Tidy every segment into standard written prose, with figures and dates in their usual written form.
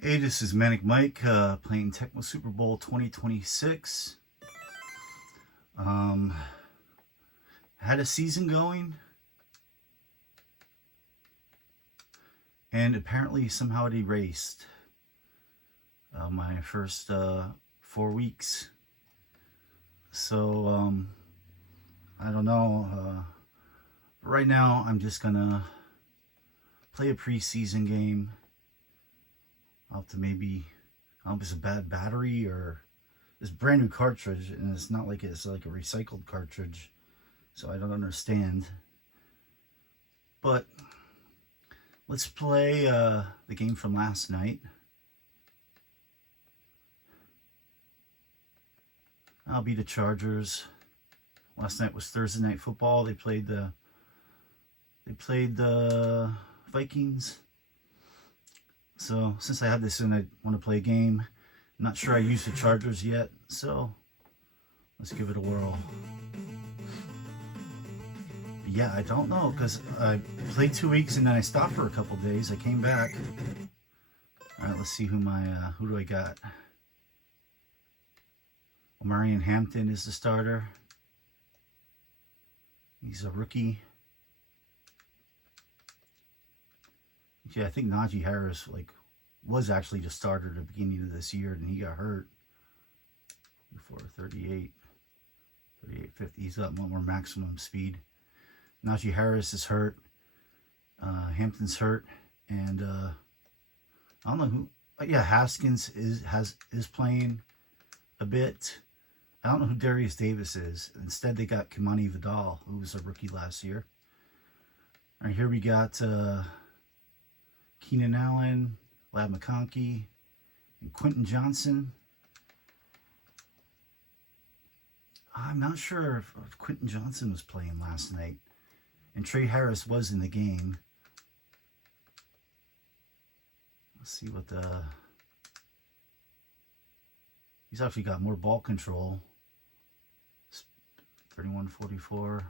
Hey, this is Manic Mike playing Tecmo Super Bowl 2026. Um, had a season going, and apparently somehow it erased my first 4 weeks. So I don't know. Right now, I'm just gonna play a preseason game. I'll have to maybe, I don't know if it's a bad battery or this brand new cartridge, and it's not like it's like a recycled cartridge, so I don't understand. But let's play the game from last night. I'll be the Chargers. Last night was Thursday Night Football. They played the Vikings. So since I have this and I want to play a game, I'm not sure I used the Chargers yet, so let's give it a whirl. But yeah, I don't know, because I played 2 weeks and then I stopped for a couple days. I came back. All right, let's see who do I got? Marion Hampton is the starter. He's a rookie. Yeah, I think Najee Harris was actually the starter at the beginning of this year, and he got hurt before 38, 50. He's got one more maximum speed. Najee Harris is hurt. Hampton's hurt, and I don't know who. Yeah, Haskins is playing a bit. I don't know who Darius Davis is. Instead, they got Kimani Vidal, who was a rookie last year. All right, here we got Keenan Allen, Lab McConkey, and Quentin Johnson. I'm not sure if Quentin Johnson was playing last night. And Trey Harris was in the game. Let's see what he's actually got more ball control. 31-44.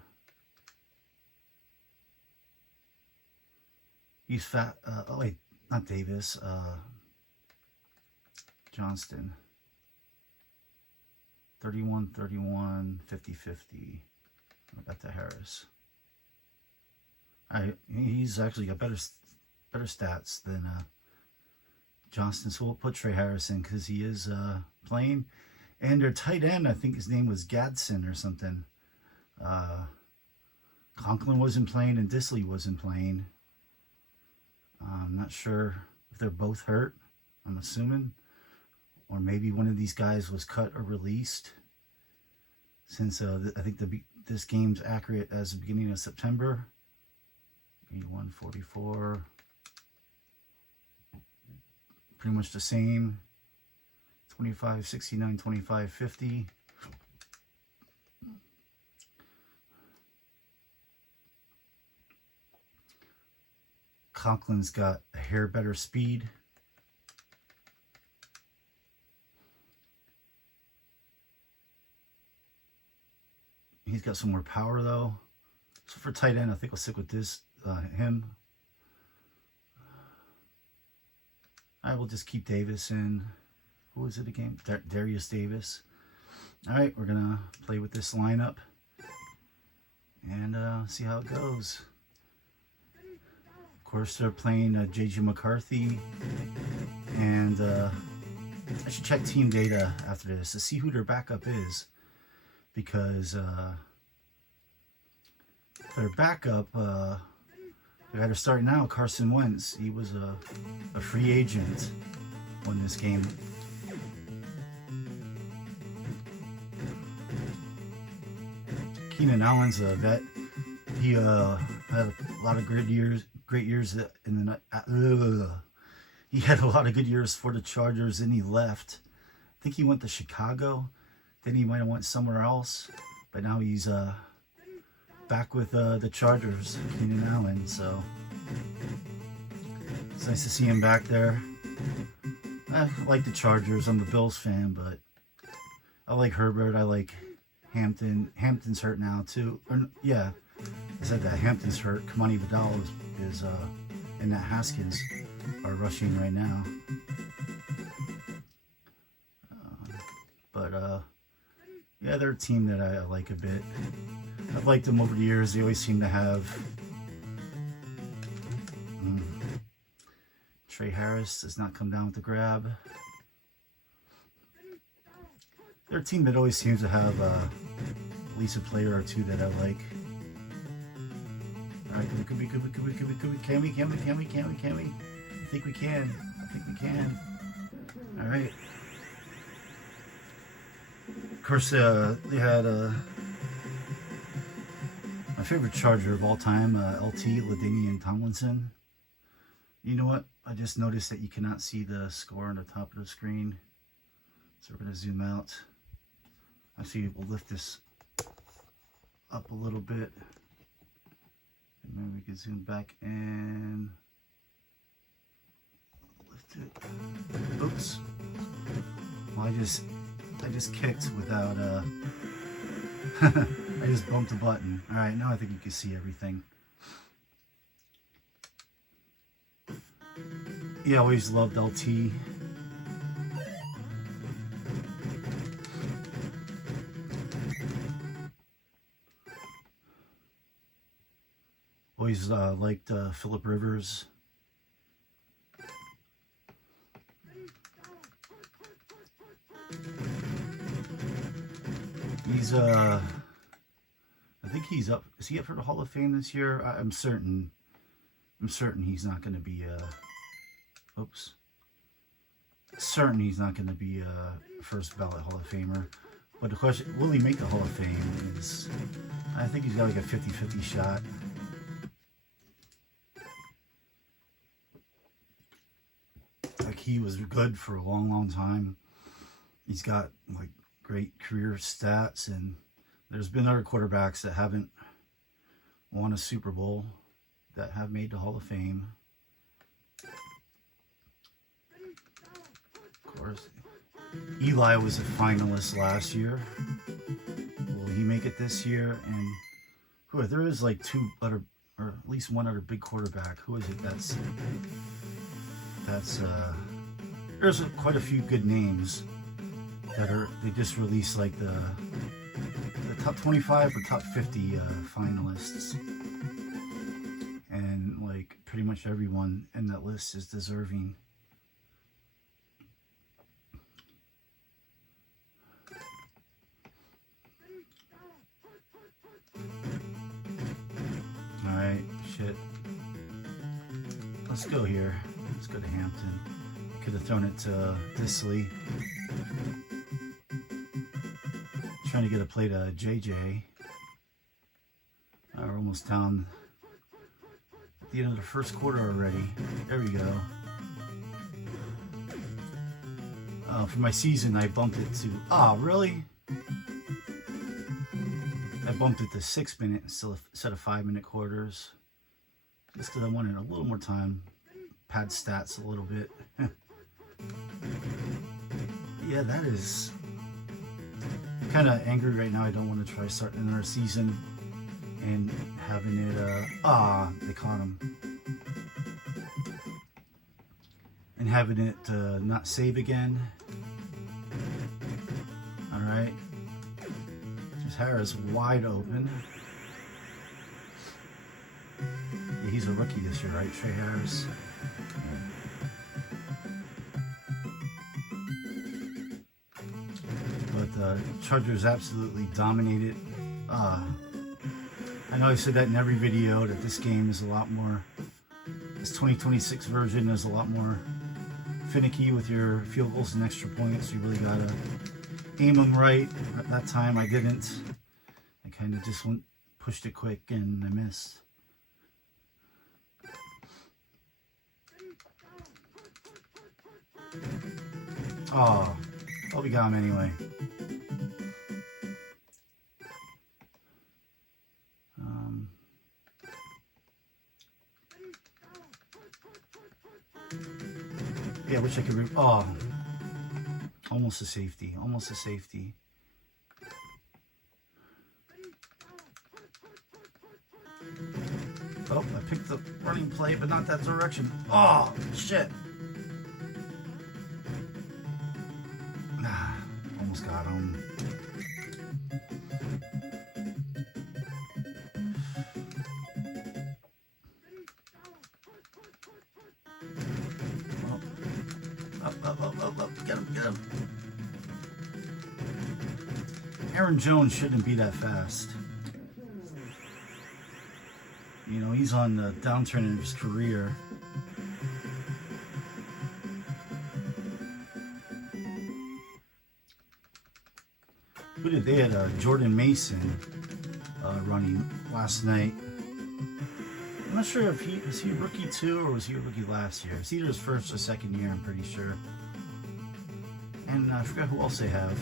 He's fat. Oh wait, not Davis. Johnston. 31-31, 50-50. I got the Harris. He's actually got better stats than Johnston. So we'll put Trey Harris in because he is playing. And their tight end, I think his name was Gadsden or something. Conklin wasn't playing and Disley wasn't playing. I'm not sure if they're both hurt, I'm assuming. Or maybe one of these guys was cut or released. Since I think this game's accurate as the beginning of September. 81-44. Pretty much the same. 25-69, 25-50. Conklin's got a hair better speed. He's got some more power though. So for tight end, I think I'll stick with him. I will just keep Davis in. Who is it again? Darius Davis. All right, we're gonna play with this lineup and see how it goes. Of course, they're playing J.J. McCarthy, and I should check team data after this to see who their backup is, because their backup, the guy they're starting now, Carson Wentz, he was a free agent when this game. Keenan Allen's a vet. He had a lot of great years in the. He had a lot of good years for the Chargers, and he left. I think he went to Chicago. Then he might have went somewhere else, but now he's back with the Chargers, Keenan Allen. So it's nice to see him back there. I like the Chargers. I'm a Bills fan, but I like Herbert. I like Hampton. Hampton's hurt now too. Yeah, I said that. Hampton's hurt. Kimani Vidal is and that Haskins are rushing right now. yeah, they're a team that I like a bit. I've liked them over the years. They always seem to have Trey Harris does not come down with the grab. They're a team that always seems to have at least a player or two that I like. All right, can we? Can we? I think we can. All right. Of course, they had my favorite Charger of all time, LT LaDainian Tomlinson. You know what? I just noticed that you cannot see the score on the top of the screen. So we're going to zoom out. Actually, we'll lift this up a little bit. And then we can zoom back and lift it. Oops. Well, I just kicked without I just bumped the button. All right, now I think you can see everything. Yeah, I always loved LT. Always liked Phillip Rivers. He's I think he's up. Is he up for the Hall of Fame this year? I'm certain he's not going to be oops. Certain he's not going to be a first ballot Hall of Famer. But the question, will he make the Hall of Fame? Is I think he's got like a 50-50 shot. Like, he was good for a long time. He's got like great career stats, and there's been other quarterbacks that haven't won a Super Bowl that have made the Hall of Fame. Of course, Eli was a finalist last year. Will he make it this year? And there is like two other, or at least one other big quarterback. Who is it? That's there's quite a few good names that they just released like the top 25 or top 50 finalists, and like pretty much everyone in that list is deserving. All right, shit. Let's go here. Let's go to Hampton. I could have thrown it to Disley. Trying to get a play to JJ. We're almost down at the end of the first quarter already. There we go. For my season, I bumped it to... really? I bumped it to 6 minutes instead of 5 minute quarters. Just because I wanted a little more time. Pad stats a little bit. Yeah, that is... kind of angry right now. I don't want to try starting another season and having it they caught him, and having it not save again. All right, there's Harris wide open. Yeah, he's a rookie this year, right? Trey Harris. Chargers absolutely dominated. I know I said that in every video, that this game is a lot more, this 2026 version is a lot more finicky with your field goals and extra points. You really gotta aim them right. At that time I didn't. I kind of just pushed it quick and I missed. Oh, well, we got him anyway. Yeah, I wish I could. Almost a safety. Almost a safety. Oh, I picked the running play, but not that direction. Oh, shit. Almost Got him. Up. Get him. Aaron Jones shouldn't be that fast. You know, he's on the downturn in his career. Who did they had? Jordan Mason running last night. I'm not sure if was he a rookie too, or was he a rookie last year? It's either his first or second year, I'm pretty sure. And I forgot who else they have.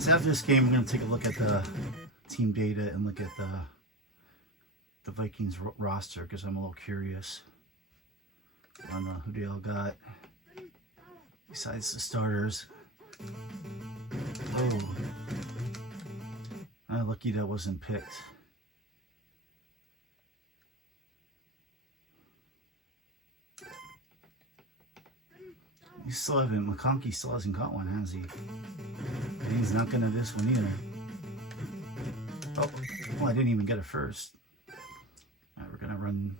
So after this game, we're going to take a look at the team data and look at the Vikings roster, because I'm a little curious on who they all got besides the starters. Oh, I'm lucky that wasn't picked. You still haven't, McConkey still hasn't got one, has he? And he's not gonna this one either. Oh, well, I didn't even get it first. All right, we're gonna run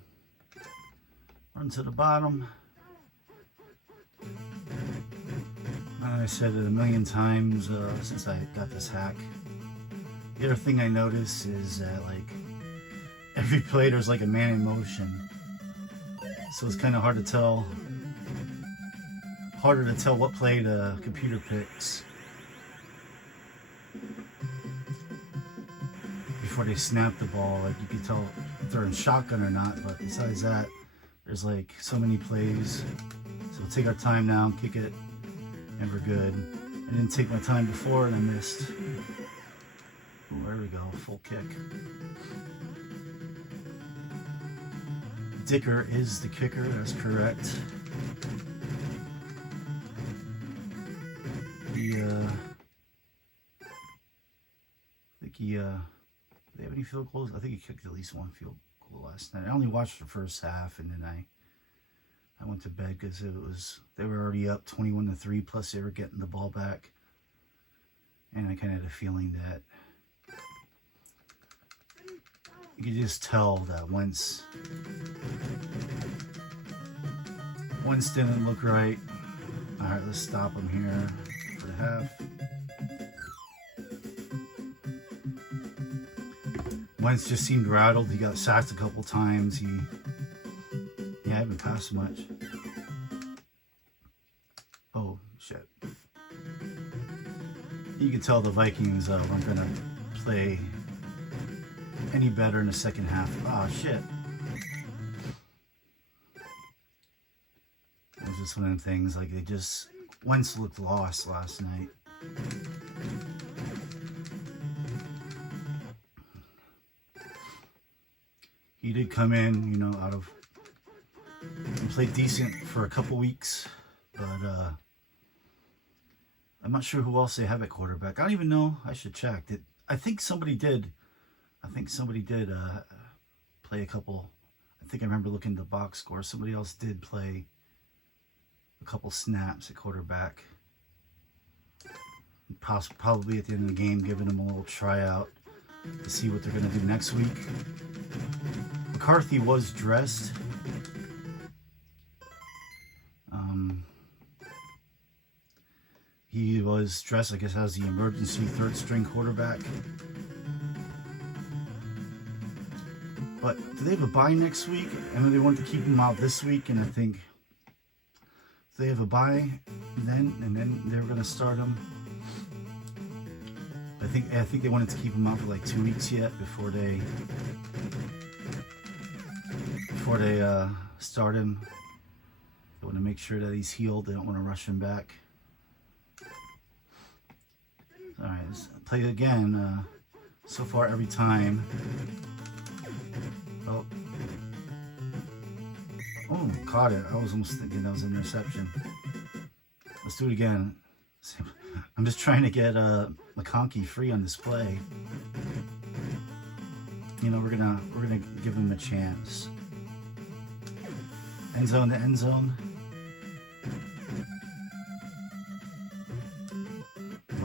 to the bottom. And I said it a million times since I got this hack. The other thing I notice is that like every play there's like a man in motion, so it's kind of hard to tell. Harder to tell what play the computer picks before they snap the ball. Like you can tell if they're in shotgun or not, but besides that, there's like so many plays. So we'll take our time now and kick it, and we're good. I didn't take my time before and I missed. Ooh, there we go, full kick. Dicker is the kicker, that's correct. I think they have any field goals? I think he kicked at least one field goal last night. I only watched the first half, and then I went to bed because they were already up 21-3, plus they were getting the ball back, and I kind of had a feeling that you could just tell that Wentz didn't look right. All right, let's stop him here for the half. Wentz just seemed rattled. He got sacked a couple times. I haven't passed much. Oh, shit. You can tell the Vikings weren't going to play any better in the second half. Oh, shit. It was just one of them things, like Wentz looked lost last night. He did come in, and play decent for a couple weeks, but I'm not sure who else they have at quarterback. I don't even know. I should check. I think somebody did play a couple. I think I remember looking at the box score. Somebody else did play a couple snaps at quarterback. Probably at the end of the game, giving them a little tryout to see what they're going to do next week. McCarthy was dressed. He was dressed, I guess, as the emergency third string quarterback. But do they have a bye next week? I know they wanted to keep him out this week, and I think if they have a bye then they're going to start him. I think they wanted to keep him out for like 2 weeks yet before they start him. They want to make sure that he's healed. They don't want to rush him back. All right, let's play it again. So far, every time. Oh, caught it. I was almost thinking that was an interception. Let's do it again. I'm just trying to get McConkey free on this play. We're gonna give him a chance. End zone to end zone.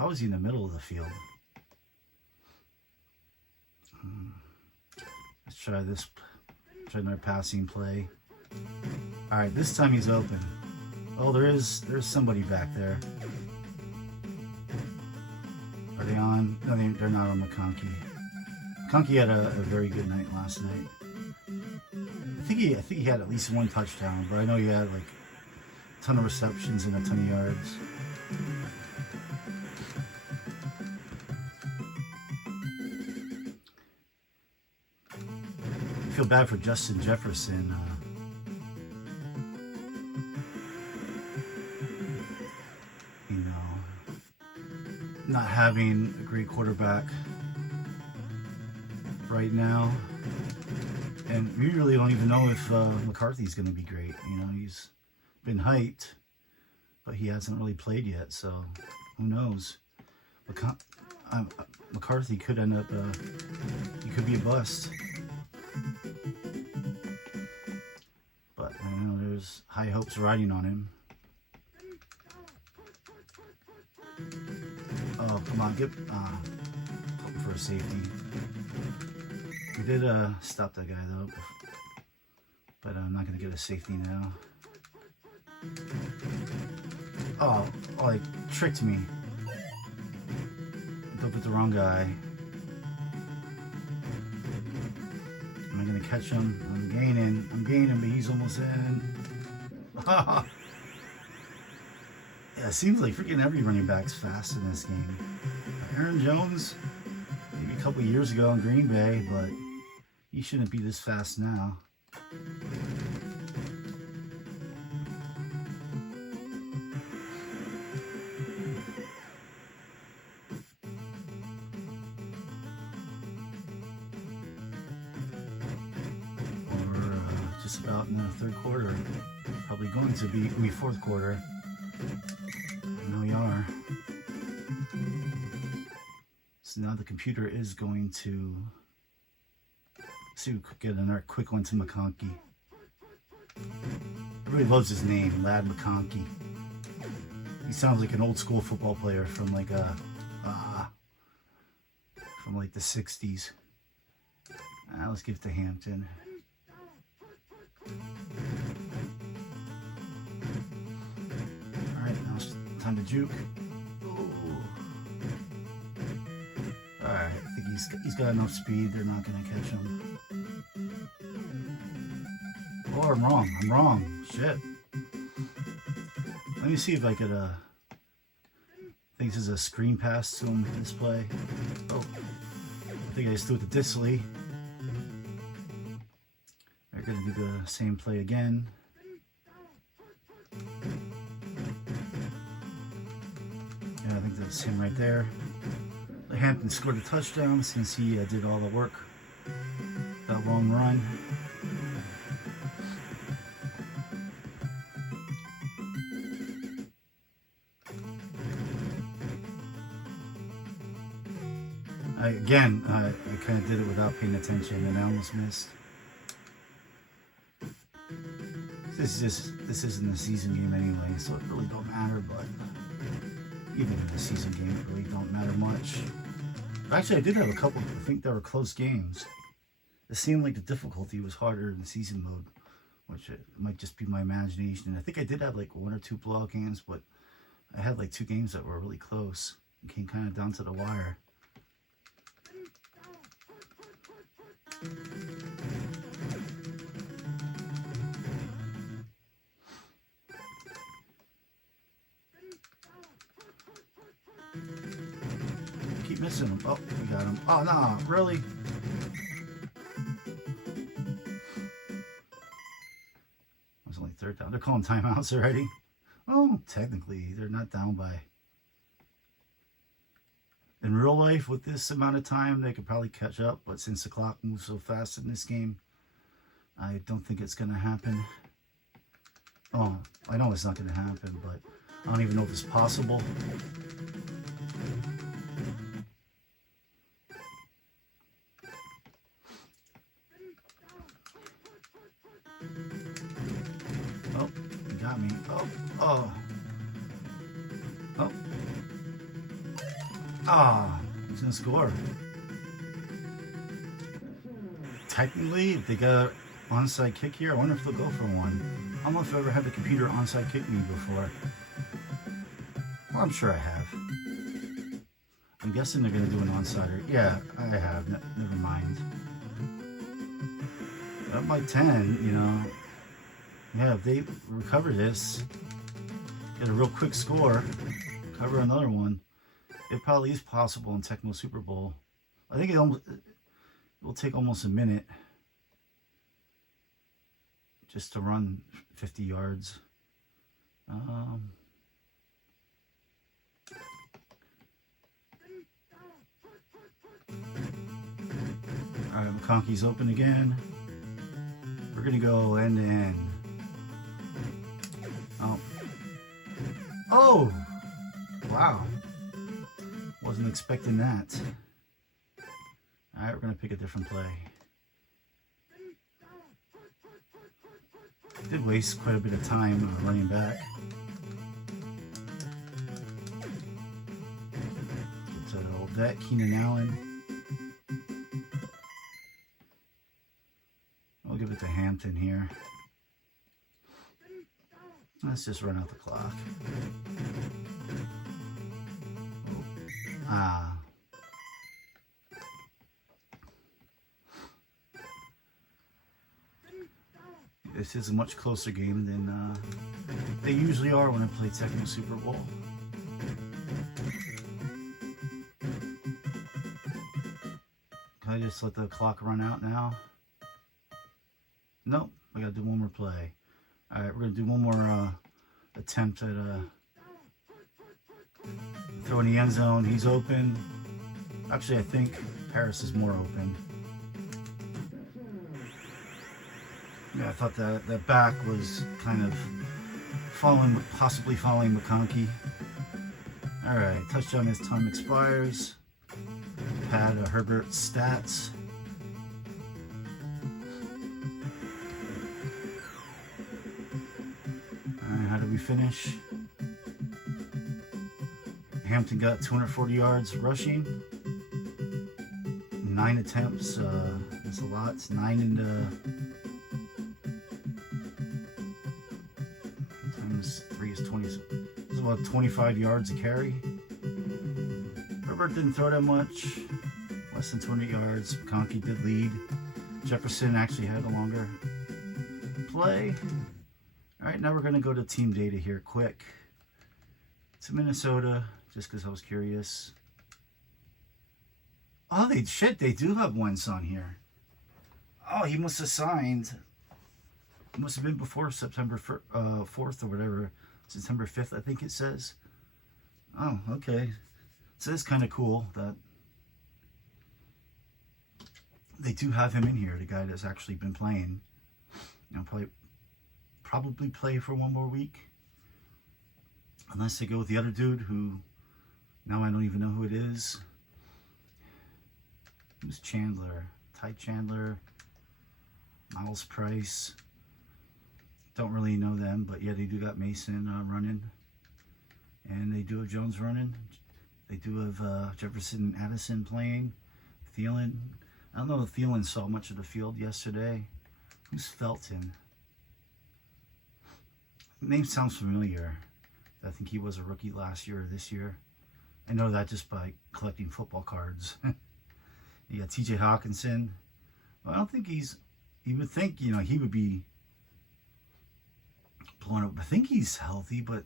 How is he in the middle of the field? Let's try this. Try another passing play. All right, this time he's open. Oh, there's somebody back there. Are they on? No, they're not on McConkey. McConkey had a very good night last night. I think he had at least one touchdown, but I know he had like a ton of receptions and a ton of yards. I feel bad for Justin Jefferson. You know, not having a great quarterback right now. And we really don't even know if McCarthy's going to be great. You know, he's been hyped, but he hasn't really played yet, so who knows? McCarthy could end up, he could be a bust. But, you know, there's high hopes riding on him. Oh, come on, hoping for a safety. We did stop that guy though, but I'm not gonna get a safety now. Oh, he tricked me. Don't put the wrong guy. Am I gonna catch him? I'm gaining, but he's almost in. Yeah, it seems like freaking every running back's fast in this game. Aaron Jones, maybe a couple years ago in Green Bay, but he shouldn't be this fast now. We're just about in the third quarter. Probably going to be fourth quarter. I know we are. So now the computer is going to see if we could get another quick one to McConkey. Everybody loves his name, Lad McConkey. He sounds like an old school football player from like the 60s. Let's give it to Hampton. Alright, now it's time to juke. Alright, I think he's got enough speed, they're not gonna catch him. Oh, I'm wrong. Shit. Let me see if I could I think this is a screen pass to him this play. Oh, I think I just threw it to Disley. They're gonna do the same play again. Yeah, I think that's him right there. Hampton scored a touchdown since he did all the work. That long run. I kind of did it without paying attention and I almost missed. This isn't a season game anyway, so it really don't matter, but even in the season game, it really don't matter much. Actually, I did have a couple, I think there were close games. It seemed like the difficulty was harder in the season mode, which it might just be my imagination. I think I did have like one or two blowout games, but I had like 2 games that were really close. It came kind of down to the wire. Keep missing him. Oh, we got him. Oh, no, really? It was only third down. They're calling timeouts already. Oh, technically, they're not down by. In real life, with this amount of time, they could probably catch up. But since the clock moves so fast in this game, I don't think it's going to happen. Oh, I know it's not going to happen, but I don't even know if it's possible. Oh, he got me. Oh. Ah, who's gonna score? Technically, if they got an onside kick here, I wonder if they'll go for one. I don't know if I've ever had the computer onside kick me before. Well, I'm sure I have. I'm guessing they're gonna do an onsider. Yeah, I have. Never mind. Up by 10, you know. Yeah, if they recover this, get a real quick score, cover another one, it probably is possible in Tecmo Super Bowl. I think it will take almost a minute just to run 50 yards. Alright, McConkey's open again. We're going to go end to end. Oh. Oh! Wow. Wasn't expecting that. Alright, we're going to pick a different play. Did waste quite a bit of time running back. Get to the old deck, Keenan Allen. We'll give it to Hampton here. Let's just run out the clock. Oh. Ah. This is a much closer game than they usually are when I play Tecmo Super Bowl. Can I just let the clock run out now? Nope, I gotta do one more play. Alright, we're gonna do one more attempt at throw in the end zone. He's open. Actually, I think Harris is more open. Yeah, I thought that back was kind of possibly following McConkey. Alright, touchdown as time expires. Pad Herbert's stats. Alright, how did we finish? Hampton got 240 yards rushing. 9 attempts. That's a lot. It's 9 times 3 is 20. It's about 25 yards a carry. Herbert didn't throw that much. Less than 200 yards. McConkey did lead. Jefferson actually had a longer play. Alright, now we're going to go to team data here quick. It's Minnesota, just because I was curious. Oh, they do have Wentz on here. Oh, he must have signed. It must have been before September 4th or whatever. September 5th, I think it says. Oh, okay. So it's kind of cool that they do have him in here, the guy that's actually been playing. You know, probably play for one more week. Unless they go with the other dude who, now I don't even know who it is. Who's Chandler? Ty Chandler. Miles Price. Don't really know them, but yeah, they do got Mason running. And they do have Jones running. They do have Jefferson and Addison playing. Thielen. I don't know if Thielen saw much of the field yesterday. Who's Felton? The name sounds familiar. I think he was a rookie last year or this year. I know that just by collecting football cards. You got TJ Hawkinson. Well, I don't think you would think, you know, he would be blown up. I think he's healthy, but,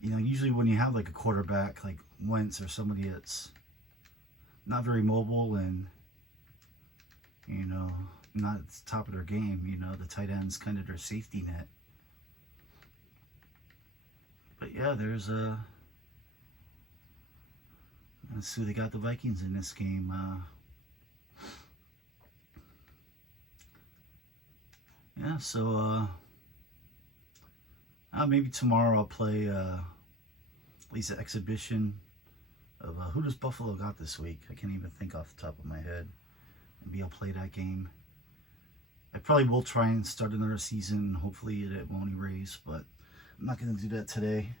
you know, usually when you have like a quarterback like Wentz or somebody that's not very mobile and, you know, not at the top of their game, you know, the tight end's kind of their safety net. But yeah, there's let's see, they got the Vikings in this game. Yeah, so maybe tomorrow I'll play at least an exhibition of who does Buffalo got this week. I can't even think off the top of my head. Maybe I'll play that game. I probably will try and start another season. Hopefully it won't erase, but I'm not going to do that today.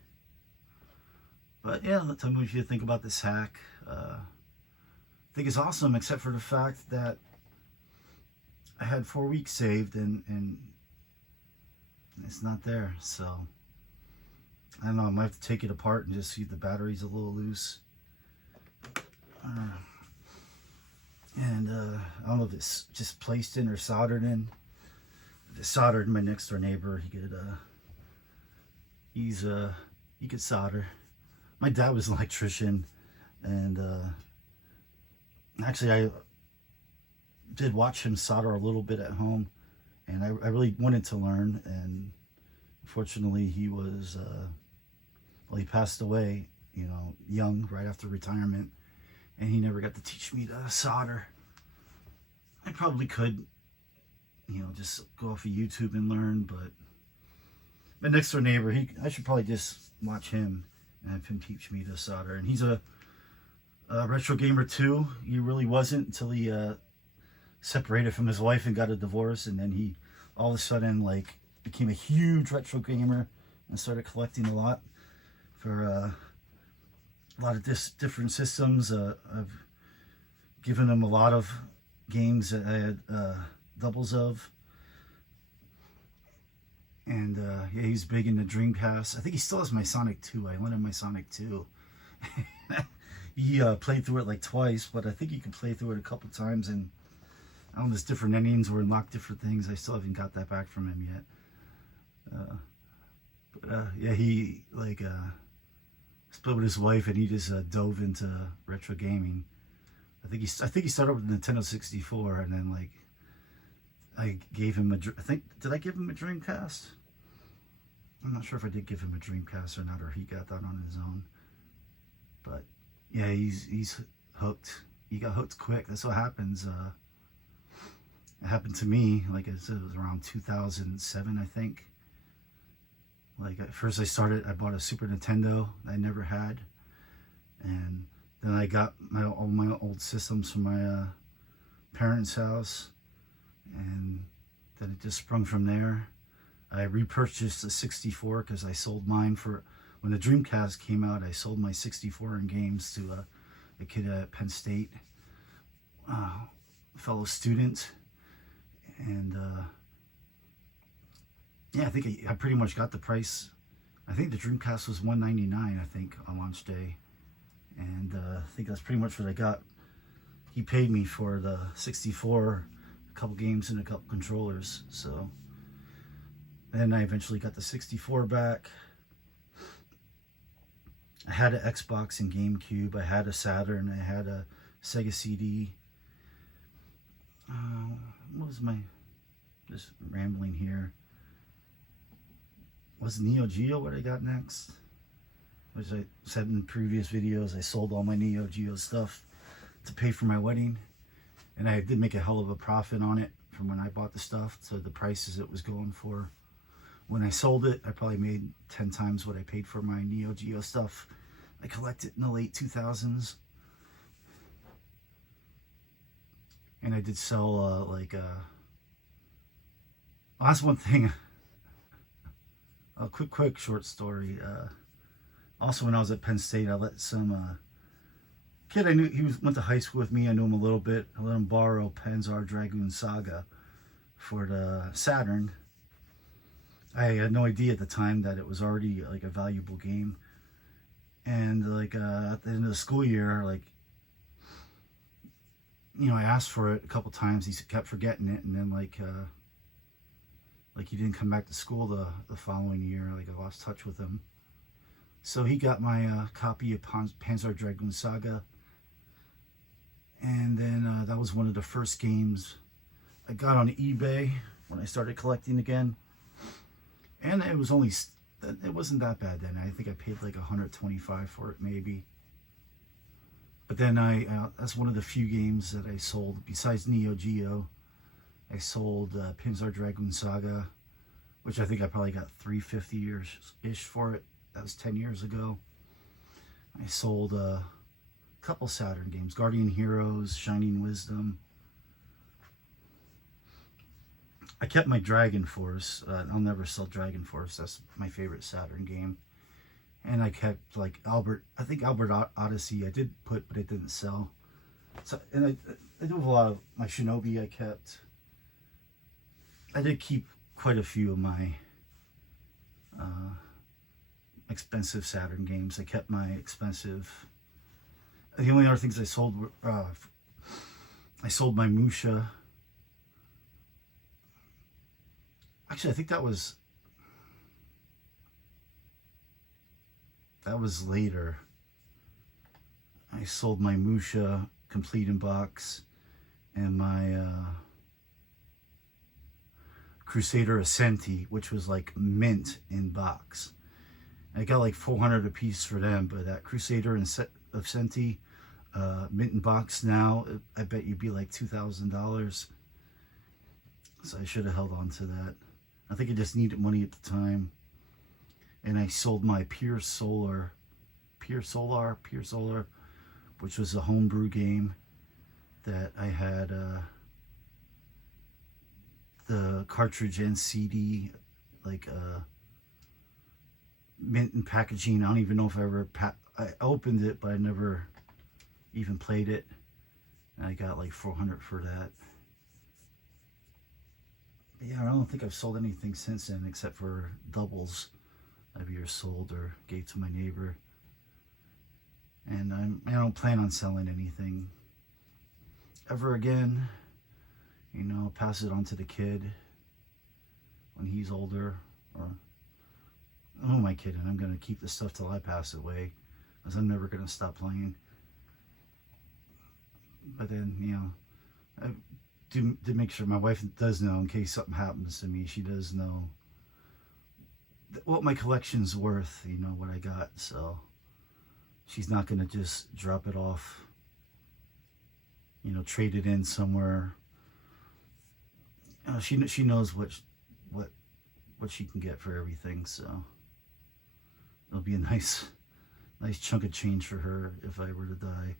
But yeah, tell me what you think about this hack. I think it's awesome, except for the fact that I had 4 weeks saved and it's not there. So I don't know. I might have to take it apart and just see if the battery's a little loose. I don't know if it's just placed in or soldered in. If it's soldered, my next door neighbor, he could solder. My dad was an electrician, and actually I did watch him solder a little bit at home, and I really wanted to learn, and unfortunately he was well, he passed away, you know, young, right after retirement, and he never got to teach me to solder. I probably could, you know, just go off of YouTube and learn, but my next door neighbor, I should probably just watch him and have him teach me to solder. And he's a retro gamer too. He really wasn't until he separated from his wife and got a divorce, and then he all of a sudden like became a huge retro gamer and started collecting a lot for a lot of different systems. I've given him a lot of games that I had doubles of, and yeah, he's big into Dreamcast. I think he still has my Sonic 2. I lent him my Sonic 2. He played through it like twice, but I think he could play through it a couple times, and I don't know, there's different endings or unlock different things. I still haven't got that back from him yet. Yeah, he like split with his wife, and he just dove into retro gaming. I think he started with the Nintendo 64, and then like I gave him did I give him a Dreamcast? I'm not sure if I did give him a Dreamcast or not, or he got that on his own. But yeah, he's hooked. He got hooked quick. That's what happens. It happened to me. Like I said, it was around 2007, I think. Like at first I bought a Super Nintendo I never had, and then I got all my old systems from my parents' house, and then it just sprung from there. I repurchased the 64 because I sold mine when the Dreamcast came out. I sold my 64 in games to a kid at Penn State, a fellow student, and yeah, I think I pretty much got the price. I think the Dreamcast was $199, I think, on launch day, and I think that's pretty much what I got. He paid me for the 64, a couple games and a couple controllers. So then I eventually got the 64 back. I had an Xbox and GameCube. I had a Saturn. I had a Sega CD. What was just rambling here. Was Neo Geo what I got next? As I said in previous videos, I sold all my Neo Geo stuff to pay for my wedding, and I did make a hell of a profit on it from when I bought the stuff to the prices it was going for. When I sold it, I probably made 10 times what I paid for my Neo Geo stuff I collected in the late 2000s. And I did sell that's one thing. A quick short story. Also, when I was at Penn State, I let some kid I knew, went to high school with me. I knew him a little bit. I let him borrow Panzer Dragoon Saga for the Saturn. I had no idea at the time that it was already like a valuable game. And like at the end of the school year, like, you know, I asked for it a couple times. He kept forgetting it, and then like he didn't come back to school the following year. Like I lost touch with him. So he got my copy of Panzer Dragoon Saga, and then that was one of the first games I got on eBay when I started collecting again. And it wasn't that bad then. I think I paid like $125 for it maybe. But then that's one of the few games that I sold besides Neo Geo. I sold Panzer Dragoon Saga, which I think I probably got $350-ish for it. That was 10 years ago. I sold a couple Saturn games, Guardian Heroes, Shining Wisdom. I kept my Dragon Force. I'll never sell Dragon Force. That's my favorite Saturn game. And I kept like I think Albert Odyssey I did put, but it didn't sell. So, and I do have a lot of my Shinobi I kept. I did keep quite a few of my uh, expensive Saturn games. I kept my expensive. The only other things I sold were I sold my Musha. Actually, I think that was later. I sold my Musha complete in box and my Crusader Ascenti, which was like mint in box. I got like 400 a piece for them, but that Crusader Ascenti mint in box now, I bet you'd be like $2,000. So I should have held on to that. I think I just needed money at the time. And I sold my Pure Solar, which was a homebrew game that I had the cartridge and CD, like mint and packaging. I don't even know if I ever I opened it, but I never even played it. And I got like 400 for that. But yeah, I don't think I've sold anything since then except for doubles I've either sold or gave to my neighbor. And I don't plan on selling anything ever again. You know, pass it on to the kid when he's older. Or who am I kidding? I'm going to keep this stuff till I pass away, because I'm never going to stop playing. But then, you know, I do make sure my wife does know, in case something happens to me, she does know what my collection's worth, you know, what I got. So she's not going to just drop it off, you know, trade it in somewhere. She knows what she can get for everything, so it'll be a nice chunk of change for her if I were to die.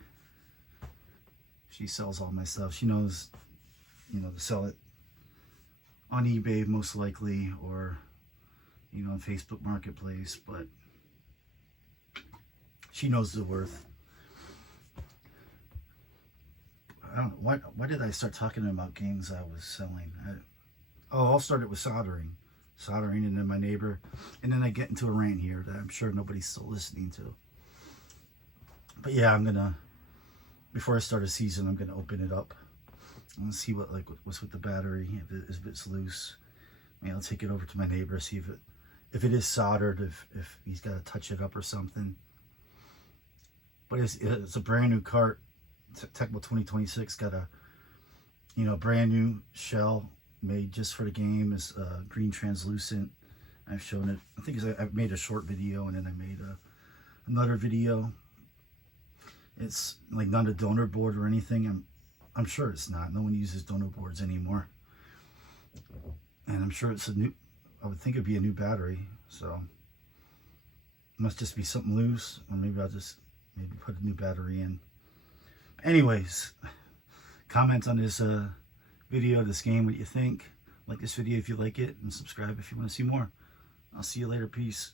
She sells all my stuff. She knows, you know, to sell it on eBay most likely, or, you know, on Facebook Marketplace, but she knows the worth. I don't know, why did I start talking about games I was selling? I'll start it with soldering, and then my neighbor, and then I get into a rant here that I'm sure nobody's still listening to. But yeah, I'm gonna, before I start a season, I'm gonna open it up and see what's with the battery. If it's loose, maybe I'll take it over to my neighbor, see if it is soldered, if he's got to touch it up or something. But it's a brand new cart. Tecmo 2026 got a, you know, brand new shell made just for the game. Is green translucent. I've shown it. I think I've made a short video, and then I made another video. It's like not a donor board or anything. I'm sure it's not. No one uses donor boards anymore. And I'm sure it's I would think it'd be a new battery. So it must just be something loose, or maybe I'll just put a new battery in. Anyways, comment on this video, this game, what you think. Like this video if you like it, and subscribe if you want to see more. I'll see you later. Peace.